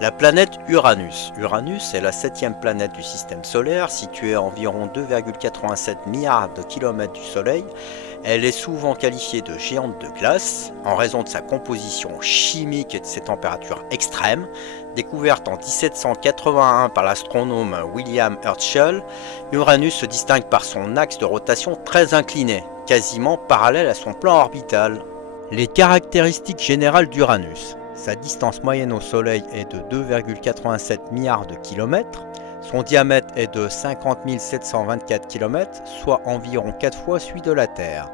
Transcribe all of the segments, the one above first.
La planète Uranus. Uranus est la 7e planète du système solaire, située à environ 2,87 milliards de kilomètres du Soleil. Elle est souvent qualifiée de géante de glace en raison de sa composition chimique et de ses températures extrêmes. Découverte en 1781 par l'astronome William Herschel, Uranus se distingue par son axe de rotation très incliné, quasiment parallèle à son plan orbital. Les caractéristiques générales d'Uranus. Sa distance moyenne au Soleil est de 2,87 milliards de kilomètres. Son diamètre est de 50 724 km, soit environ 4 fois celui de la Terre.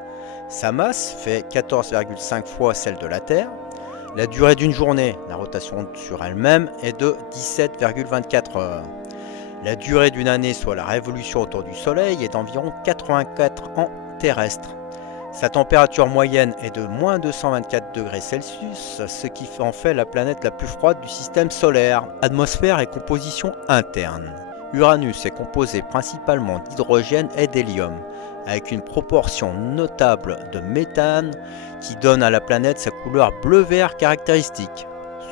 Sa masse fait 14,5 fois celle de la Terre. La durée d'une journée, la rotation sur elle-même, est de 17,24 heures. La durée d'une année, soit la révolution autour du Soleil, est d'environ 84 ans terrestres. Sa température moyenne est de moins 224 degrés Celsius, ce qui en fait la planète la plus froide du système solaire. Atmosphère et composition interne. Uranus est composé principalement d'hydrogène et d'hélium, avec une proportion notable de méthane qui donne à la planète sa couleur bleu-vert caractéristique.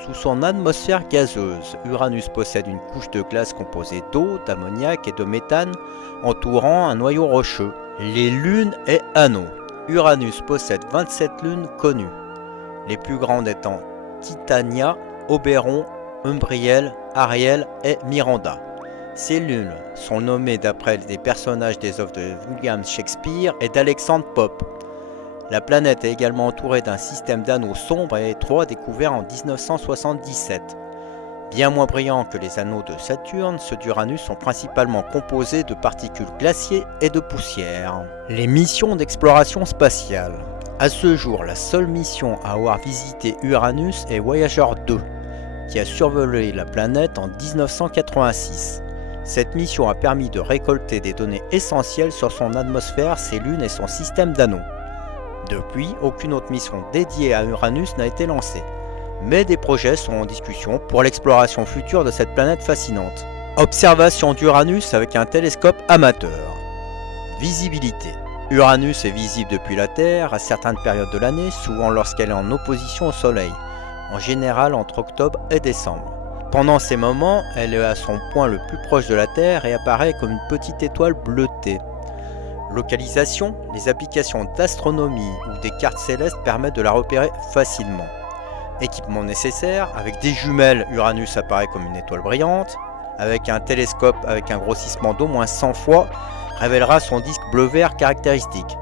Sous son atmosphère gazeuse, Uranus possède une couche de glace composée d'eau, d'ammoniac et de méthane entourant un noyau rocheux. Les lunes et anneaux. Uranus possède 27 lunes connues, les plus grandes étant Titania, Oberon, Umbriel, Ariel et Miranda. Ces lunes sont nommées d'après des personnages des œuvres de William Shakespeare et d'Alexandre Pope. La planète est également entourée d'un système d'anneaux sombres et étroits découvert en 1977. Bien moins brillants que les anneaux de Saturne, ceux d'Uranus sont principalement composés de particules glacées et de poussière. Les missions d'exploration spatiale. À ce jour, la seule mission à avoir visité Uranus est Voyager 2, qui a survolé la planète en 1986. Cette mission a permis de récolter des données essentielles sur son atmosphère, ses lunes et son système d'anneaux. Depuis, aucune autre mission dédiée à Uranus n'a été lancée. Mais des projets sont en discussion pour l'exploration future de cette planète fascinante. Observation d'Uranus avec un télescope amateur. Visibilité. Uranus est visible depuis la Terre à certaines périodes de l'année, souvent lorsqu'elle est en opposition au Soleil, en général entre octobre et décembre. Pendant ces moments, elle est à son point le plus proche de la Terre et apparaît comme une petite étoile bleutée. Localisation. Les applications d'astronomie ou des cartes célestes permettent de la repérer facilement. Équipement nécessaire, avec des jumelles, Uranus apparaît comme une étoile brillante. Avec un télescope avec un grossissement d'au moins 100 fois, révélera son disque bleu-vert caractéristique.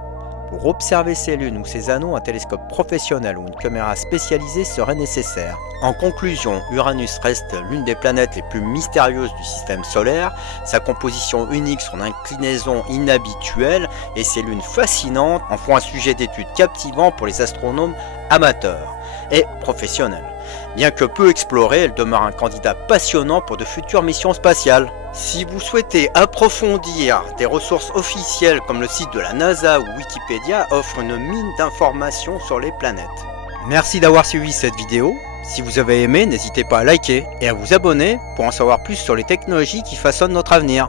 Pour observer ces lunes ou ces anneaux, un télescope professionnel ou une caméra spécialisée serait nécessaire. En conclusion, Uranus reste l'une des planètes les plus mystérieuses du système solaire. Sa composition unique, son inclinaison inhabituelle et ses lunes fascinantes en font un sujet d'étude captivant pour les astronomes amateurs et professionnels. Bien que peu explorée, elle demeure un candidat passionnant pour de futures missions spatiales. Si vous souhaitez approfondir des ressources officielles comme le site de la NASA ou Wikipédia offre une mine d'informations sur les planètes. Merci d'avoir suivi cette vidéo. Si vous avez aimé, n'hésitez pas à liker et à vous abonner pour en savoir plus sur les technologies qui façonnent notre avenir.